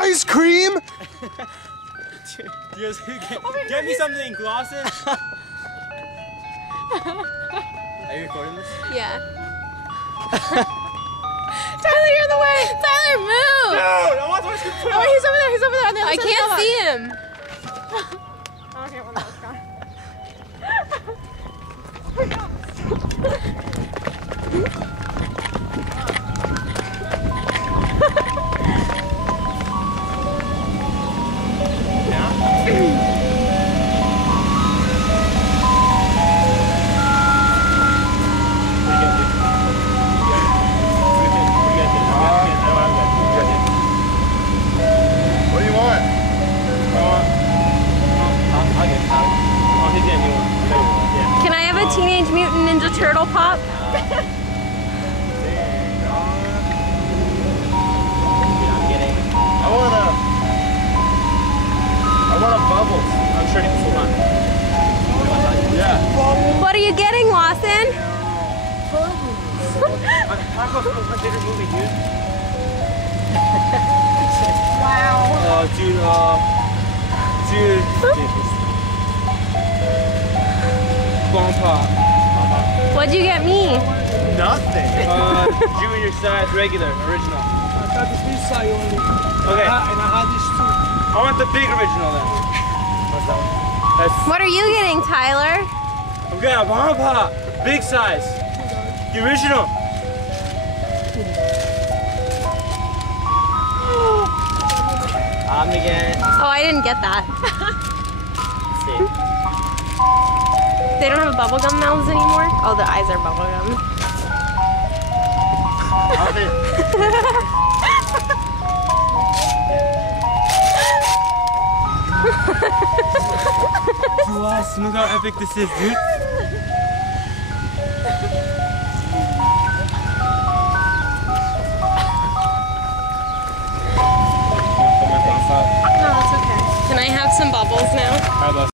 Ice cream? Get me something, Glosson. Are you recording this? Yeah. Tyler, you're in the way! Tyler, move! Dude, I want to ice cream too! Oh, he's over there, he's over there on the other I side can't of the see him. Okay, well, now it's gone. What do you want? Can I have a Teenage Mutant Ninja Turtle pop? I want a bubbles. I'm sure it's fun. Yeah. What are you getting, Lawson? Taco Bell's my favorite movie, dude. Wow. Oh, dude. Bomb pop. What'd you get me? Nothing. Junior size, regular, original. I got this big size only. Okay. And I had this too. I want the big original then. What's that one? That's. What are you getting, Tyler? I'm getting a bomb pop. Big size. The original. I'm again. Oh, I didn't get that. See. They don't have bubblegum mouths anymore? Oh, the eyes are bubblegum. Look how epic this is, dude. No, it's okay. Can I have some bubbles now?